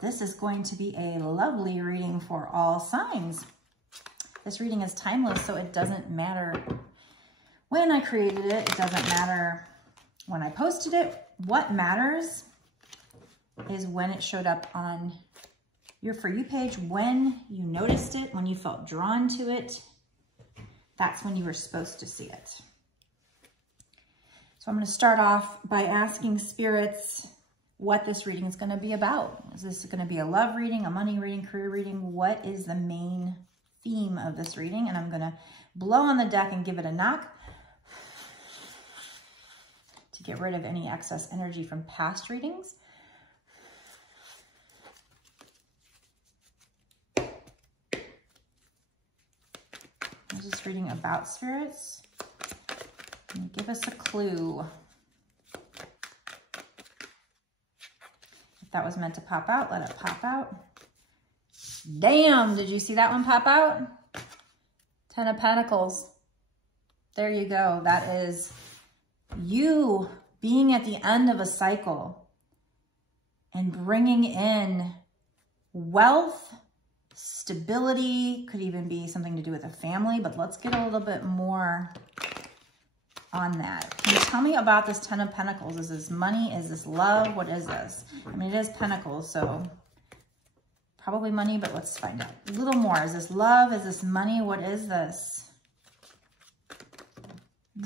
this is going to be a lovely reading for all signs. This reading is timeless, so it doesn't matter when I created it. It doesn't matter when I posted it. What matters is when it showed up on your For You page, when you noticed it, when you felt drawn to it. That's when you were supposed to see it. So I'm going to start off by asking spirits what this reading is going to be about. Is this going to be a love reading, a money reading, career reading? What is the main theme of this reading? And I'm going to blow on the deck and give it a knock to get rid of any excess energy from past readings. Is this reading about spirits? Give us a clue. If that was meant to pop out, let it pop out. Damn, did you see that one pop out? 10 of Pentacles. There you go. That is you being at the end of a cycle and bringing in wealth, stability, could even be something to do with a family, but let's get a little bit more on that. Can you tell me about this 10 of Pentacles? Is this money? Is this love? What is this? I mean, it is Pentacles, so probably money, but let's find out a little more. Is this love? Is this money? What is this?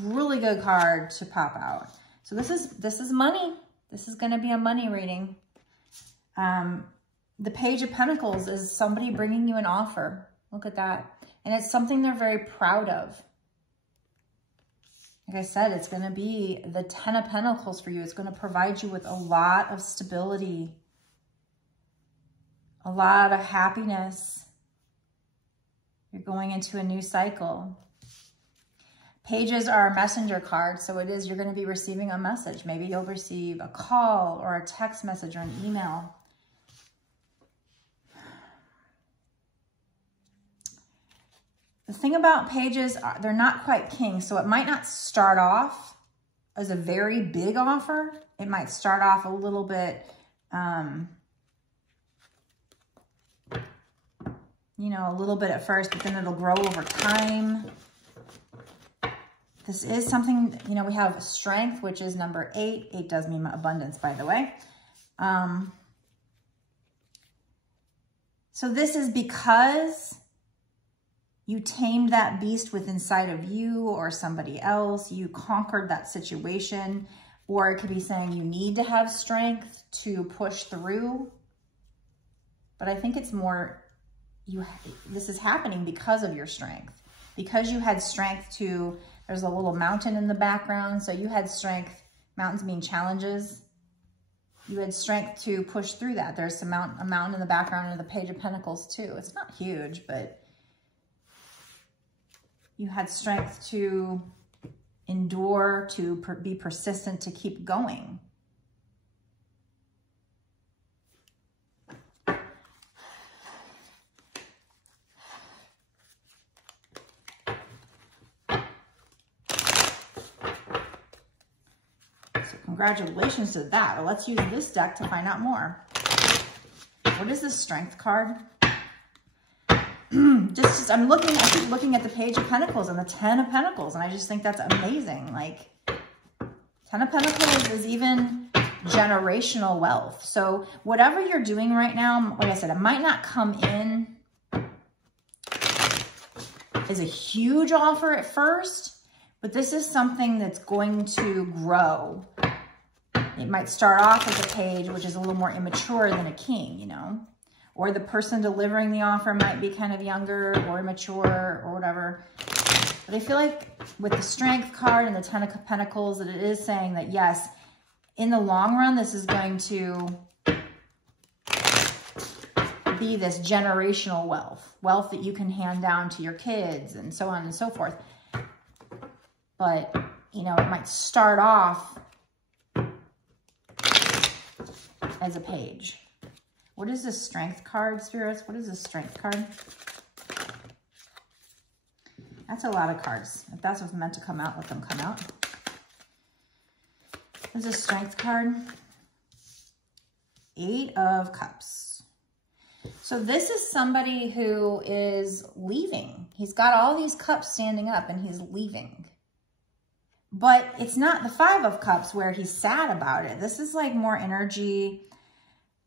Really good card to pop out. So this is money. This is going to be a money reading. The Page of Pentacles is somebody bringing you an offer. Look at that. And it's something they're very proud of. Like I said, it's going to be the 10 of Pentacles for you. It's going to provide you with a lot of stability, a lot of happiness. You're going into a new cycle. Pages are messenger cards, so you're going to be receiving a message. Maybe you'll receive a call or a text message or an email. The thing about pages, they're not quite kings, so it might not start off as a very big offer. It might start off a little bit, you know, a little bit at first, but then it'll grow over time. This is something, you know, we have strength, which is number 8. 8 does mean abundance, by the way. So this is because you tamed that beast within inside of you or somebody else. You conquered that situation. Or it could be saying you need to have strength to push through. But I think it's more, this is happening because of your strength. Because you had strength to, there's a little mountain in the background. So you had strength, mountains mean challenges. You had strength to push through that. There's a mountain in the background of the Page of Pentacles too. It's not huge, but you had strength to endure, to be persistent, to keep going. So congratulations to that. Let's use this deck to find out more. What is this strength card? I keep looking at the Page of Pentacles and the 10 of Pentacles, and I just think that's amazing. Like, 10 of Pentacles is even generational wealth. So whatever you're doing right now, like I said, it might not come in as a huge offer at first, but this is something that's going to grow. It might start off as a page, which is a little more immature than a king, you know? Or the person delivering the offer might be kind of younger or immature or whatever. But I feel like with the Strength card and the 10 of Pentacles, that it is saying that, yes, in the long run, this is going to be this generational wealth. Wealth that you can hand down to your kids and so on and so forth. But, you know, it might start off as a page. What is this Strength card, spirits? What is this Strength card? That's a lot of cards. If that's what's meant to come out, let them come out. What is this Strength card? 8 of Cups. So this is somebody who is leaving. He's got all these cups standing up and he's leaving. But it's not the 5 of Cups where he's sad about it. This is like more energy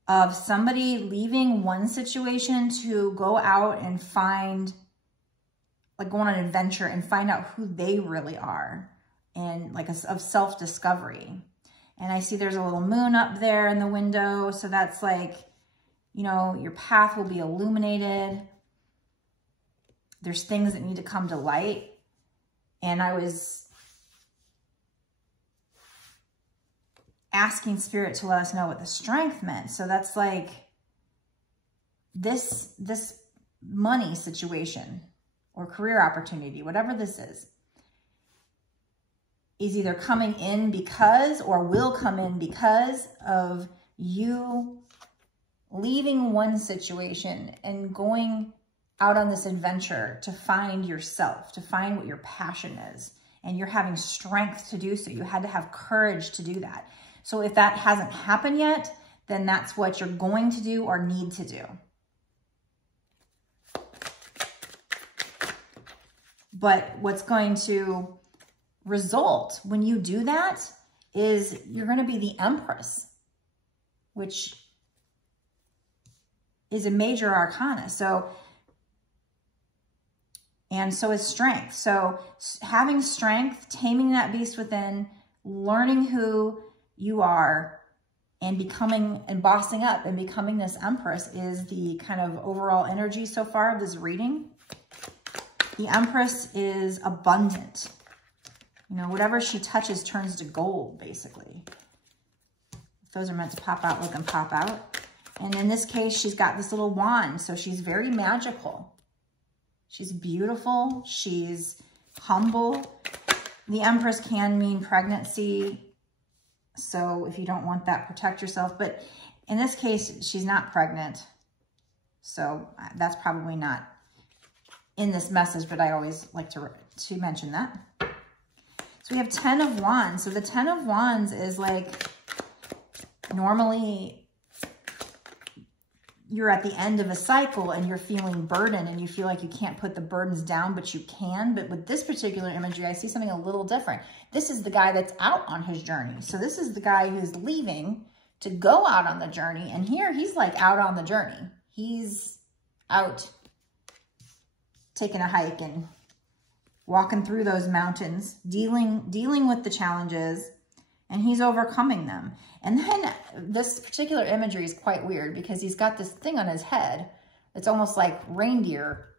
of somebody leaving one situation to go out and find, like go on an adventure and find out who they really are, and like of self-discovery. And I see there's a little moon up there in the window. So that's like, you know, your path will be illuminated. There's things that need to come to light. And I was asking Spirit to let us know what the strength meant. So that's like this money situation or career opportunity, whatever this is either coming in because or will come in because of you leaving one situation and going out on this adventure to find yourself, to find what your passion is. And you're having strength to do so. You had to have courage to do that. So if that hasn't happened yet, then that's what you're going to do or need to do. But what's going to result when you do that is you're going to be the Empress, which is a major arcana. And so is strength. So having strength, taming that beast within, learning who you are, and becoming and bossing up and becoming this Empress is the kind of overall energy so far of this reading. The Empress is abundant. You know, whatever she touches turns to gold, basically. Those are meant to pop out, look and pop out. And in this case, she's got this little wand, so she's very magical. She's beautiful. She's humble. The Empress can mean pregnancy. So if you don't want that, protect yourself. But in this case, she's not pregnant. So that's probably not in this message, but I always like to mention that. So we have 10 of Wands. So the 10 of Wands is like, normally you're at the end of a cycle and you're feeling burdened and you feel like you can't put the burdens down, but you can. But with this particular imagery, I see something a little different. This is the guy that's out on his journey. So this is the guy who's leaving to go out on the journey. And here he's like out on the journey. He's out taking a hike and walking through those mountains, dealing with the challenges, and he's overcoming them. And then this particular imagery is quite weird because he's got this thing on his head. It's almost like reindeer.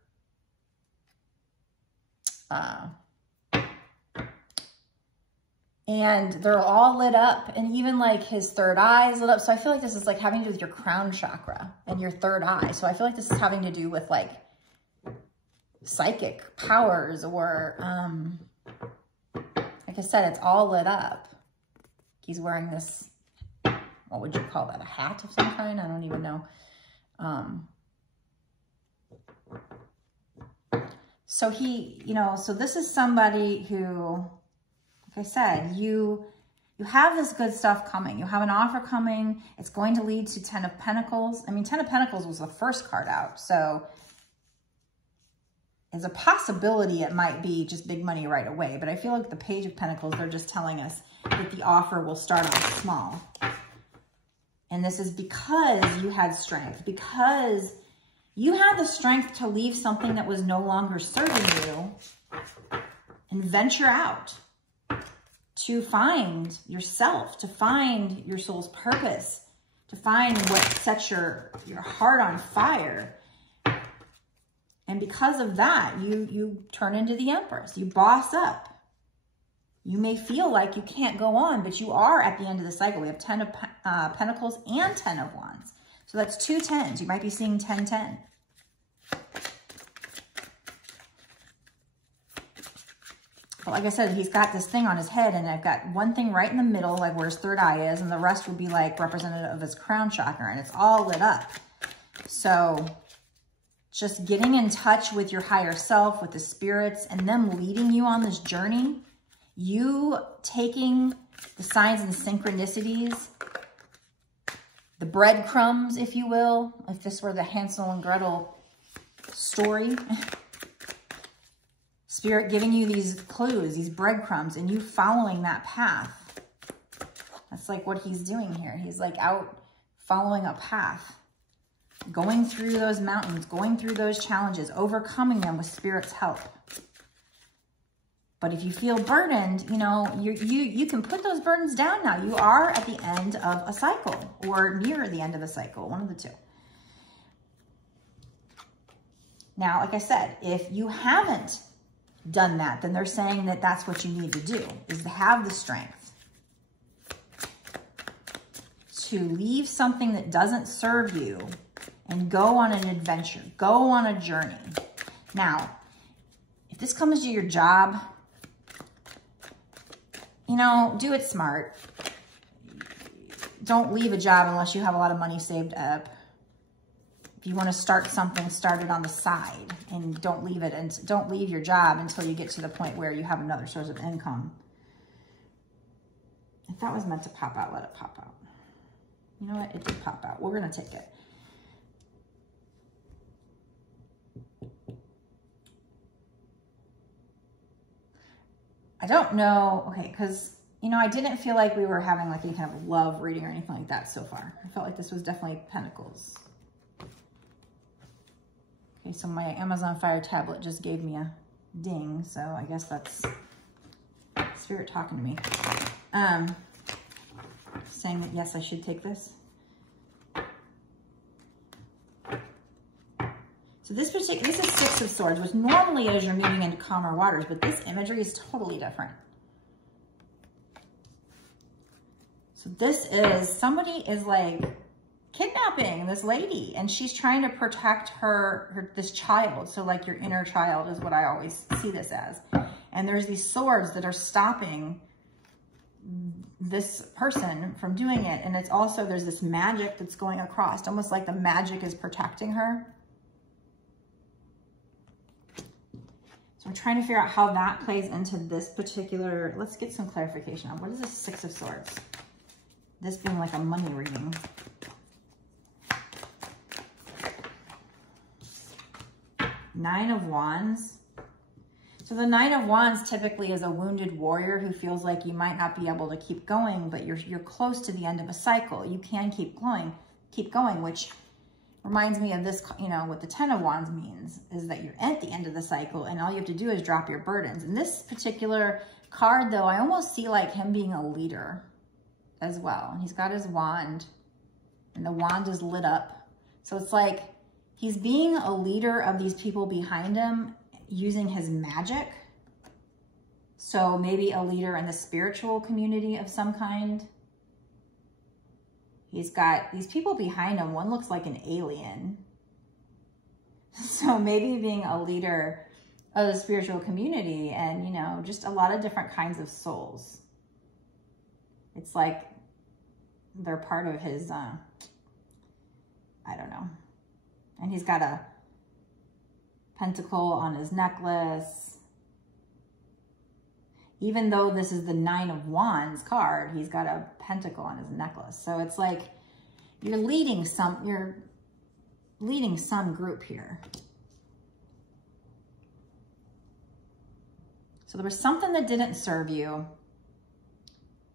And they're all lit up, and even like his third eye is lit up. So I feel like this is like having to do with your crown chakra and your third eye. So I feel like this is having to do with like psychic powers or, like I said, it's all lit up. He's wearing this, what would you call that? A hat of some kind? I don't even know. So he, you know, so this is somebody who, like I said, you have this good stuff coming. You have an offer coming. It's going to lead to 10 of Pentacles. I mean, 10 of Pentacles was the first card out. So it's a possibility it might be just big money right away. But I feel like the Page of Pentacles, they're just telling us that the offer will start off small. And this is because you had strength, because you had the strength to leave something that was no longer serving you and venture out to find yourself, to find your soul's purpose, to find what sets your heart on fire. And because of that, you turn into the Empress. You boss up. You may feel like you can't go on, but you are at the end of the cycle. We have 10 of Pentacles and 10 of Wands. So that's 2 10s. You might be seeing 10-10. But like I said, he's got this thing on his head, and I've got one thing right in the middle, like where his third eye is, and the rest would be like representative of his crown chakra, and it's all lit up. So just getting in touch with your higher self, with the spirits, and them leading you on this journey, you taking the signs and synchronicities the breadcrumbs, if you will, if this were the Hansel and Gretel story. Spirit giving you these clues, these breadcrumbs, and you following that path. That's like what he's doing here. He's like out following a path, going through those mountains, going through those challenges, overcoming them with Spirit's help. But if you feel burdened, you know, you can put those burdens down now. You are at the end of a cycle or near the end of a cycle, one of the two. Now, like I said, if you haven't done that, then they're saying that that's what you need to do, is to have the strength to leave something that doesn't serve you and go on an adventure, go on a journey. Now, if this comes to your job, you know, do it smart. Don't leave a job unless you have a lot of money saved up. If you want to start something, start it on the side, and don't leave it, and don't leave your job until you get to the point where you have another source of income. If that was meant to pop out, let it pop out. You know what? It did pop out. We're going to take it. I don't know. Okay, because, you know, I didn't feel like we were having like any kind of love reading or anything like that so far. I felt like this was definitely Pentacles. Okay, so my Amazon Fire tablet just gave me a ding, so I guess that's Spirit talking to me. Saying that, yes, I should take this. So this is Six of Swords, which normally is you're moving into calmer waters, but this imagery is totally different. So this is, somebody is like kidnapping this lady, and she's trying to protect this child. So like your inner child is what I always see this as. And there's these swords that are stopping this person from doing it. And it's also, there's this magic that's going across, almost like the magic is protecting her. So I'm trying to figure out how that plays into this particular, let's get some clarification on what is this Six of Swords? This being like a money reading. Nine of Wands. So the Nine of Wands typically is a wounded warrior who feels like you might not be able to keep going, but you're close to the end of a cycle. You can keep going, which reminds me of this, you know, what the Ten of Wands means is that you're at the end of the cycle and all you have to do is drop your burdens. In this particular card, though, I almost see like him being a leader as well. And he's got his wand and the wand is lit up. So it's like he's being a leader of these people behind him using his magic. So maybe a leader in the spiritual community of some kind. He's got these people behind him. One looks like an alien. So maybe being a leader of the spiritual community and, you know, just a lot of different kinds of souls. It's like they're part of his, I don't know. And he's got a pentacle on his necklace. Even though this is the Nine of Wands card, he's got a pentacle on his necklace. So it's like you're leading some group here. So there was something that didn't serve you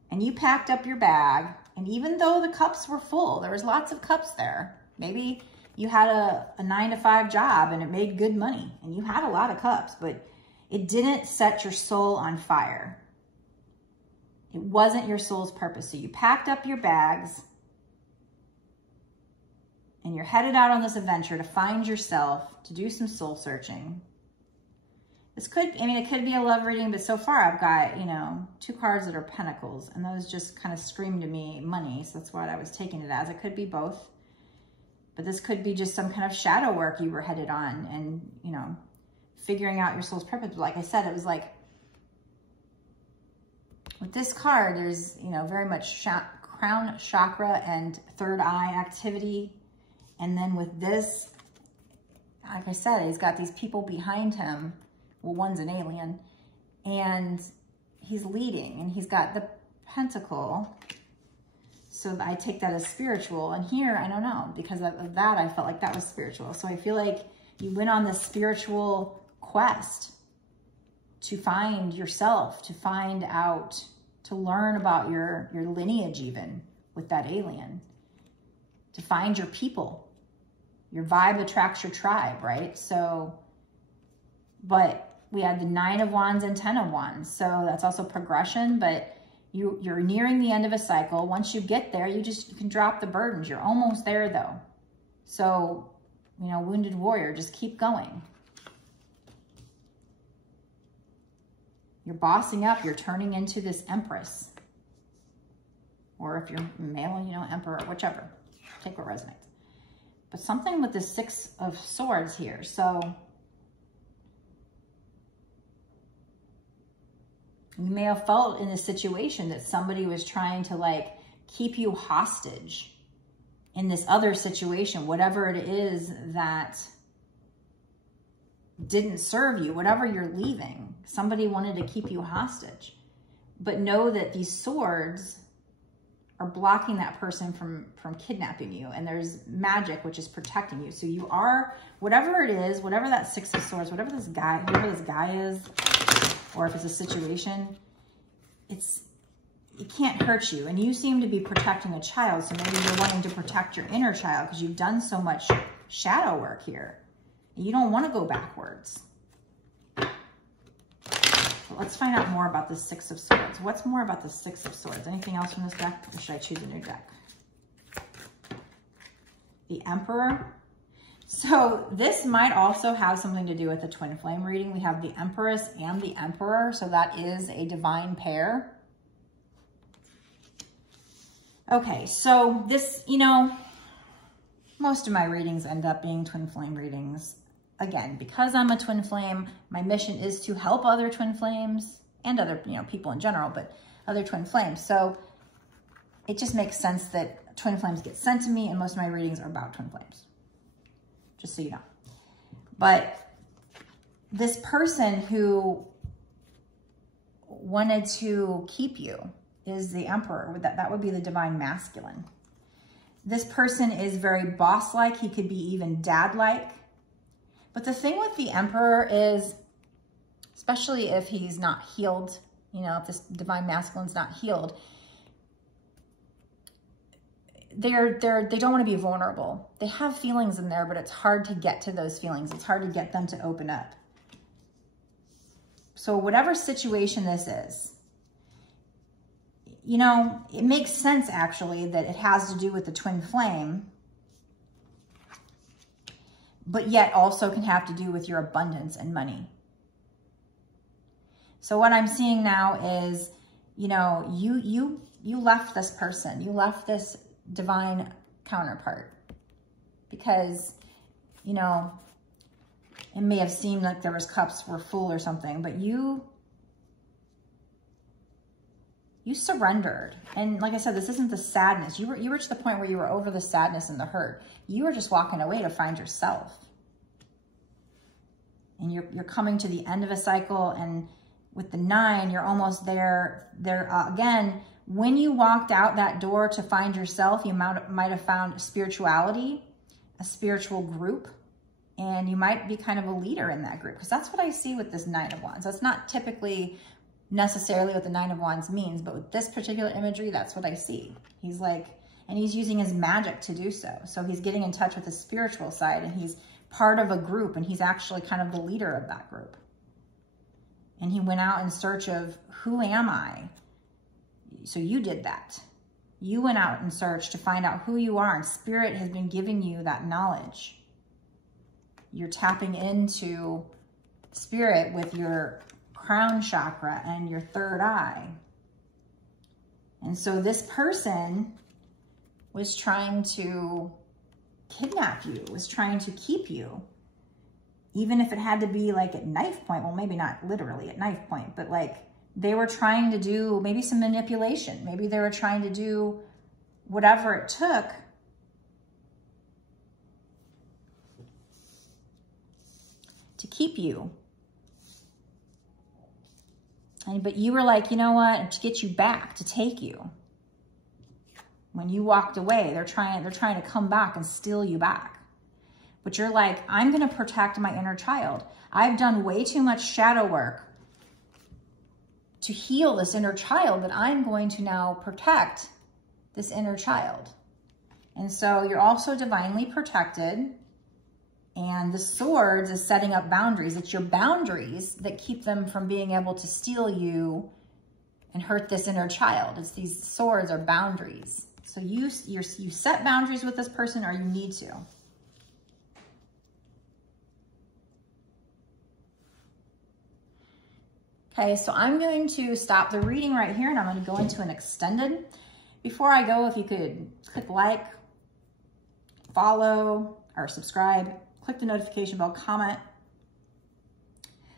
and you packed up your bag. And even though the cups were full, there was lots of cups there. Maybe you had a 9-to-5 job and it made good money and you had a lot of cups, but it didn't set your soul on fire. It wasn't your soul's purpose. So you packed up your bags and you're headed out on this adventure to find yourself, to do some soul searching. This could, I mean, it could be a love reading, but so far I've got, you know, 2 cards that are pentacles and those just kind of scream to me money. So that's what I was taking it as. It could be both, but this could be just some kind of shadow work you were headed on and, you know, figuring out your soul's purpose. But like I said, it was like, with this card, there's, you know, very much crown chakra and third eye activity. And then with this, like I said, he's got these people behind him. Well, one's an alien. And he's leading. And he's got the pentacle So I take that as spiritual. And here, I don't know, because of that, I felt like that was spiritual. So I feel like you went on this spiritual quest to find yourself, to find out, to learn about your lineage even with that alien, to find your people. Your vibe attracts your tribe, right? So, but we had the 9 of Wands and 10 of Wands. So that's also progression, but you're nearing the end of a cycle. Once you get there, you can drop the burdens. You're almost there though. So, you know, wounded warrior, just keep going. You're bossing up. You're turning into this empress. Or if you're male, you know, emperor, whichever. Take what resonates. But something with the 6 of Swords here. So you may have felt in a situation that somebody was trying to like keep you hostage in this other situation, whatever it is that didn't serve you, whatever you're leaving, somebody wanted to keep you hostage. But know that these swords are blocking that person from kidnapping you. And there's magic, which is protecting you. So you are, whatever it is, whatever that 6 of Swords, whoever this guy is, or if it's a situation, it can't hurt you. And you seem to be protecting a child. So maybe you're wanting to protect your inner child because you've done so much shadow work here. And you don't want to go backwards. Let's find out more about the 6 of Swords. What's more about the 6 of Swords? Anything else from this deck? Or should I choose a new deck? The Emperor. So this might also have something to do with the twin flame reading. We have the Empress and the Emperor. So that is a divine pair. Okay, so this, you know, most of my readings end up being twin flame readings. Again, because I'm a twin flame, my mission is to help other twin flames and other, you know, people in general, but other twin flames. So it just makes sense that twin flames get sent to me, and most of my readings are about twin flames, just so you know. But this person who wanted to keep you is the Emperor. That would be the divine masculine. This person is very boss-like. He could be even dad-like. But the thing with the Emperor is, especially if he's not healed, you know, if this divine masculine's not healed, they don't want to be vulnerable. They have feelings in there, but it's hard to get to those feelings. It's hard to get them to open up. So whatever situation this is, you know, it makes sense actually that it has to do with the twin flame, but yet also can have to do with your abundance and money. So what I'm seeing now is, you know, you left this person, you left this divine counterpart because, you know, it may have seemed like there was cups were full or something, but you surrendered. And like I said, this isn't the sadness. You were to the point where you were over the sadness and the hurt. You were just walking away to find yourself. And you're coming to the end of a cycle, and with the 9, you're almost there. Again, when you walked out that door to find yourself, you might have found spirituality, a spiritual group, and you might be kind of a leader in that group, because that's what I see with this 9 of Wands. That's not typically necessarily what the 9 of Wands means, but with this particular imagery, that's what I see. He's like, and he's using his magic to do so. So he's getting in touch with the spiritual side, and he's part of a group, and he's actually kind of the leader of that group. And he went out in search of, who am I? So you did that. You went out in search to find out who you are, and Spirit has been giving you that knowledge. You're tapping into Spirit with your crown chakra and your third eye. And so this person was trying to kidnap you, was trying to keep you, even if it had to be like at knife point. Well, maybe not literally at knife point, but like they were trying to do maybe some manipulation. Maybe they were trying to do whatever it took to keep you. But you were like, you know what, to get you back, to take you. When you walked away, they're trying to come back and steal you back. But you're like, I'm going to protect my inner child. I've done way too much shadow work to heal this inner child that I'm going to now protect this inner child. And so you're also divinely protected. And the swords is setting up boundaries. It's your boundaries that keep them from being able to steal you and hurt this inner child. It's these swords are boundaries. So you set boundaries with this person, or you need to. Okay, so I'm going to stop the reading right here, and I'm going to go into an extended. Before I go, if you could click like, follow, or subscribe, click the notification bell, comment.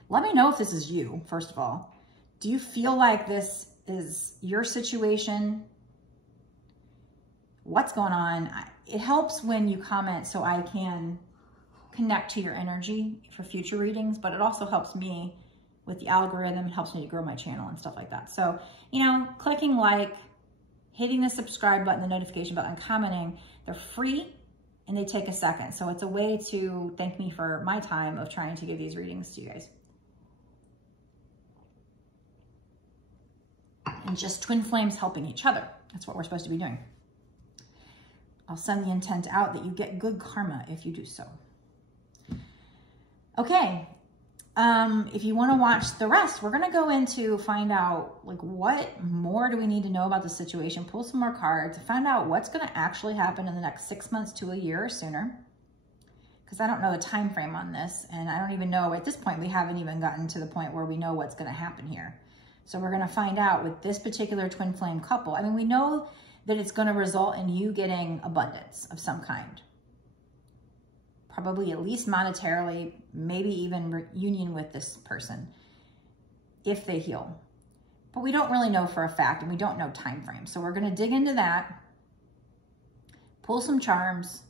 Let me know if this is you, first of all. Do you feel like this is your situation? What's going on? It helps when you comment so I can connect to your energy for future readings, but it also helps me with the algorithm. It helps me to grow my channel and stuff like that. So, you know, clicking like, hitting the subscribe button, the notification button, commenting, they're free and they take a second. So it's a way to thank me for my time of trying to give these readings to you guys. And just twin flames helping each other. That's what we're supposed to be doing. I'll send the intent out that you get good karma if you do so. Okay. If you want to watch the rest, we're going to go into find out like what more do we need to know about the situation, pull some more cards, find out what's going to actually happen in the next 6 months to a year or sooner. Because I don't know the time frame on this, and I don't even know at this point, we haven't even gotten to the point where we know what's going to happen here. So we're going to find out with this particular twin flame couple. I mean, we know that it's going to result in you getting abundance of some kind. Probably at least monetarily, maybe even reunion with this person if they heal. But we don't really know for a fact, and we don't know time frame. So we're going to dig into that, pull some charms,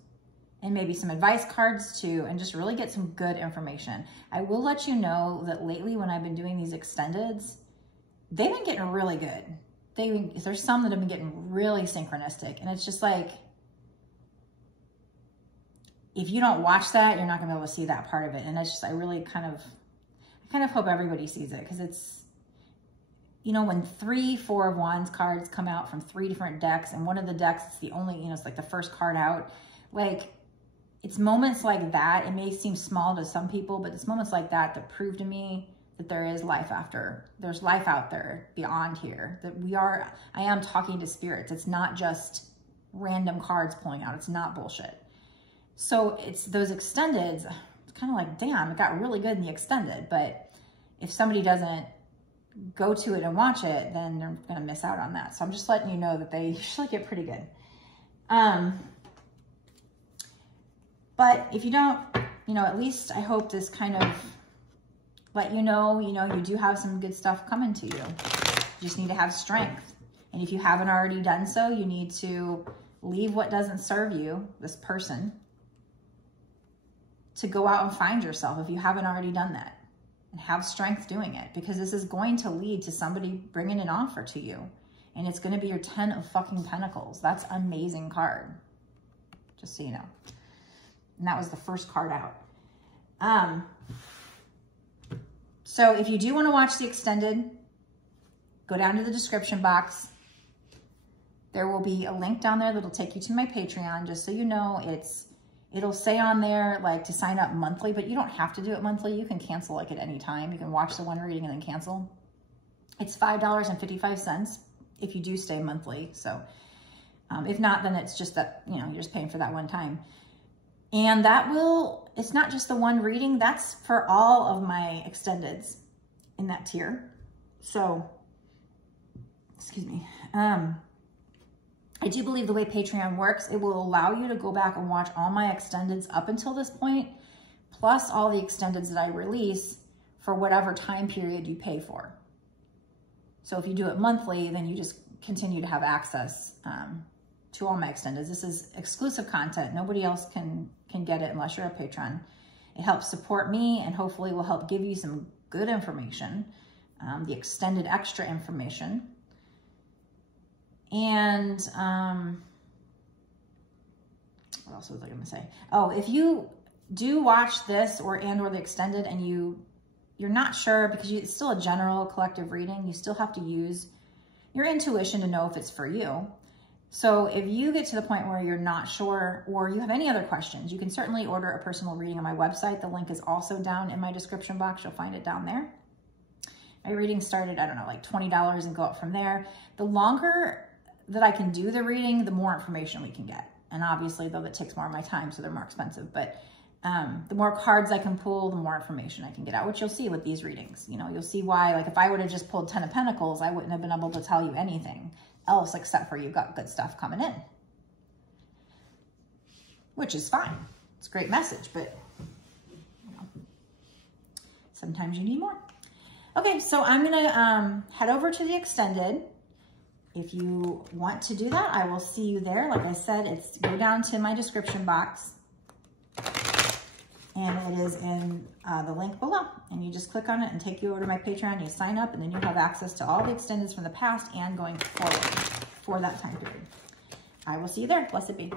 and maybe some advice cards too, and just really get some good information. I will let you know that lately when I've been doing these extendeds, they've been getting really good. There's some that have been getting really synchronistic, and it's just like, if you don't watch that, you're not gonna be able to see that part of it. And it's just, I kind of hope everybody sees it, because it's, you know, when 3 4 of Wands cards come out from 3 different decks, and one of the decks is the only, you know, it's like the first card out. Like, it's moments like that. It may seem small to some people, but it's moments like that that prove to me that there is life after. There's life out there beyond here. That I am talking to spirits. It's not just random cards pulling out. It's not bullshit. So it's those extendeds, it's kind of like, damn, it got really good in the extended. But if somebody doesn't go to it and watch it, then they're going to miss out on that. So I'm just letting you know that they usually get pretty good. But if you don't, you know, at least I hope this kind of let you know, you do have some good stuff coming to you. You just need to have strength. And if you haven't already done so, you need to leave what doesn't serve you, this person, to go out and find yourself if you haven't already done that, and have strength doing it, because this is going to lead to somebody bringing an offer to you, and it's going to be your 10 of fucking Pentacles. That's an amazing card, just so you know. And that was the first card out. So if you do want to watch the extended, go down to the description box. There will be a link down there that'll take you to my Patreon, just so you know. It'll say on there, like, to sign up monthly, but you don't have to do it monthly. You can cancel, like, at any time. You can watch the one reading and then cancel. It's $5.55 if you do stay monthly. So if not, then it's just that, you know, you're just paying for that one time. And it's not just the one reading. That's for all of my extendeds in that tier. So, excuse me. I do believe the way Patreon works, it will allow you to go back and watch all my extendeds up until this point, plus all the extendeds that I release for whatever time period you pay for. So if you do it monthly, then you just continue to have access to all my extendeds. This is exclusive content. Nobody else can get it unless you're a patron. It helps support me, and hopefully will help give you some good information, the extended extra information. And what else was I going to say? Oh, if you do watch this or the extended and you're not sure, because it's still a general collective reading, you still have to use your intuition to know if it's for you. So if you get to the point where you're not sure or you have any other questions, you can certainly order a personal reading on my website. The link is also down in my description box. You'll find it down there. My reading started, I don't know, like $20 and go up from there. The longer that I can do the reading, the more information we can get. And obviously, though, that takes more of my time, so they're more expensive. But the more cards I can pull, the more information I can get out, which you'll see with these readings. You know, you'll see why, like if I would have just pulled 10 of Pentacles, I wouldn't have been able to tell you anything else except for you've got good stuff coming in, which is fine. It's a great message, but you know, sometimes you need more. Okay, so I'm gonna head over to the extended. If you want to do that, I will see you there. Like I said, go down to my description box, and it is in the link below. And you just click on it and take you over to my Patreon. You sign up, and then you have access to all the extendeds from the past and going forward for that time period. I will see you there. Blessed be.